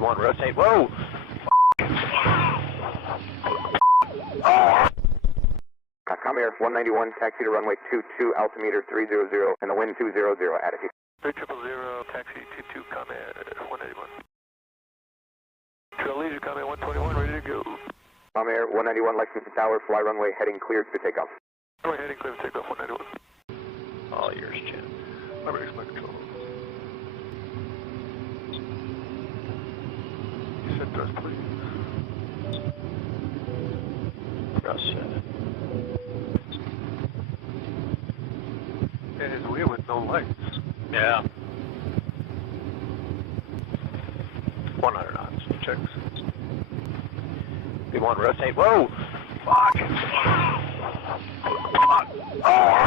1, rotate. Whoa! Comair 191, taxi to runway 22, altimeter 300, and the wind 200, attitude. 3000, taxi 22, Comair 191. Trail leisure, Comair 121, ready to go. Comair 191, Lexington Tower, fly runway heading cleared for takeoff. Runway heading cleared for takeoff, 191. All yours, Chin. Remember, my control. Set thrust, please. Thrust set. And it's weird with no lights. Yeah. 100 knots. Checks. Be 1, rotate. Whoa! Fuck! Fuck! Oh!